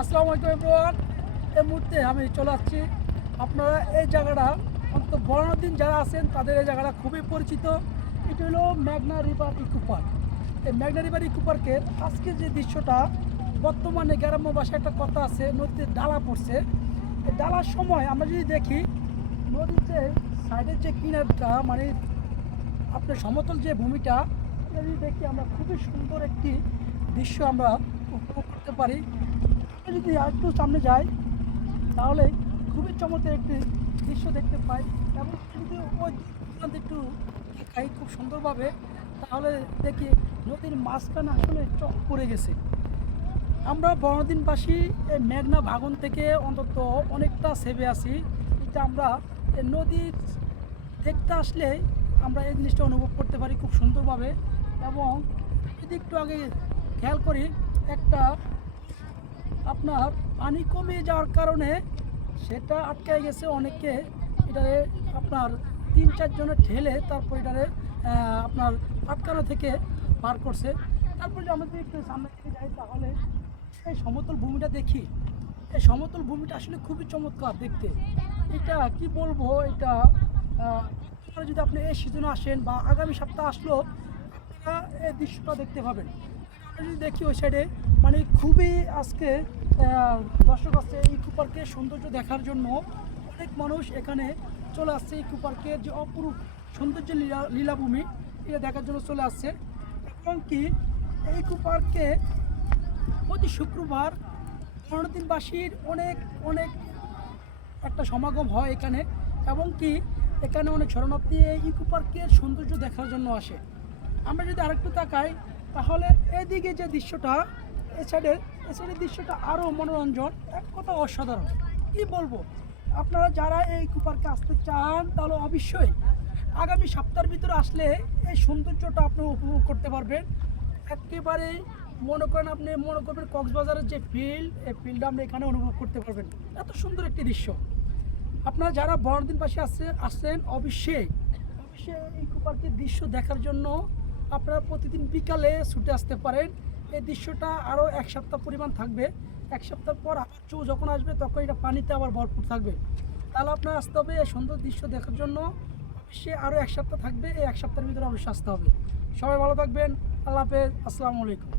আসসালামু আলাইকুম এভরিওয়ান। এই মুহূর্তে আমি চলে আসছি। আপনারা এই জায়গাটা অন্তত বড়ানোর দিন যারা আছেন তাদের এই জায়গাটা খুবই পরিচিত। এটা হলো মেঘনা রিভার ইকো পার্ক। এই মেঘনা রিভার ইকো পার্কের আজকে যে দৃশ্যটা, বর্তমানে গ্রাম্য ভাষায় একটা কথা আছে, নদীতে ডালা পড়ছে। এই ডালার সময় আমরা যদি দেখি, নদীর যে সাইডের যে কিনারটা, মানে আপনার সমতল যে ভূমিটা, এটা যদি দেখি আমরা খুবই সুন্দর একটি দৃশ্য আমরা উপভোগ করতে পারি। আমরা যদি একটু সামনে যাই তাহলে খুবই চমৎকার একটি দৃশ্য দেখতে পাই, এবং যদি ওই দূরান্তে একটু দেখাই খুব সুন্দরভাবে, তাহলে দেখি নদীর মাঝখানে আসলে চক পড়ে গেছে। আমরা বড়দিনবাসী এই মেঘনা ভাঙন থেকে অন্তত অনেকটা সেভে আছি। এটা আমরা এই নদীর দেখতে আসলে আমরা এই জিনিসটা অনুভব করতে পারি খুব সুন্দরভাবে। এবং যদি একটু আগে খেয়াল করি, একটা আপনার পানি কমে যাওয়ার কারণে সেটা আটকে গেছে, অনেকে এটারে আপনার ৩-৪ জনের ঠেলে তারপর এটারে আপনার আটকানো থেকে পার করছে। তারপর যদি আমরা যদি একটু সামনে থেকে যাই তাহলে এই সমতল ভূমিটা দেখি। এই সমতল ভূমিটা আসলে খুবই চমৎকার দেখতে। এটা কি বলবো, এটা যদি আপনি এই সিজনে আসেন বা আগামী সপ্তাহে আসলেও আপনারা এই দৃশ্যটা দেখতে পাবেন। আমরা যদি দেখি ওই সাইডে, মানে খুবই আজকে দর্শক আসছে এই ইকো পার্কের সৌন্দর্য দেখার জন্য। অনেক মানুষ এখানে চলে আসছে ইকো পার্কের যে অপরূপ সৌন্দর্য লীলাভূমি, এটা দেখার জন্য চলে আসছে। এবং কি এই ইকো পার্কে প্রতি শুক্রবার বড়দিনবাসীর অনেক অনেক একটা সমাগম হয় এখানে। এবং কি এখানে অনেক শরণার্থী এই ইকো পার্কের সৌন্দর্য দেখার জন্য আসে। আমরা যদি আরেকটু তাকাই তাহলে এদিকে যে দৃশ্যটা, এছাড়ের দৃশ্যটা আরও মনোরঞ্জন, এক কথা অসাধারণ। কি বলবো, আপনারা যারা এই ইকো পার্কে আসতে চান তাহলে অবশ্যই আগামী সপ্তাহের ভিতরে আসলে এই সৌন্দর্যটা আপনি উপভোগ করতে পারবেন। একেবারেই মনে করবেন কক্সবাজারের যে ফিল্ড, এই ফিল্ডটা আপনি এখানে অনুভব করতে পারবেন। এত সুন্দর একটি দৃশ্য। আপনারা যারা বড়দিন পাশে আসছেন অবশ্যই এই ইকো পার্কের দৃশ্য দেখার জন্য আপনারা প্রতিদিন বিকালে ছুটে আসতে পারেন। এই দৃশ্যটা আরও 1 সপ্তাহ পরিমাণ থাকবে। 1 সপ্তাহ পর আবার যখন আসবে তখন এটা পানিতে আবার ভরপুর থাকবে। তাহলে আপনার আসতে হবে এই সুন্দর দৃশ্য দেখার জন্য। অবশ্যই আরও 1 সপ্তাহ থাকবে, এই 1 সপ্তাহের ভিতরে অবশ্যই আসতে হবে। সবাই ভালো থাকবেন। আল্লাহ হাফেজ। আসসালামু আলাইকুম।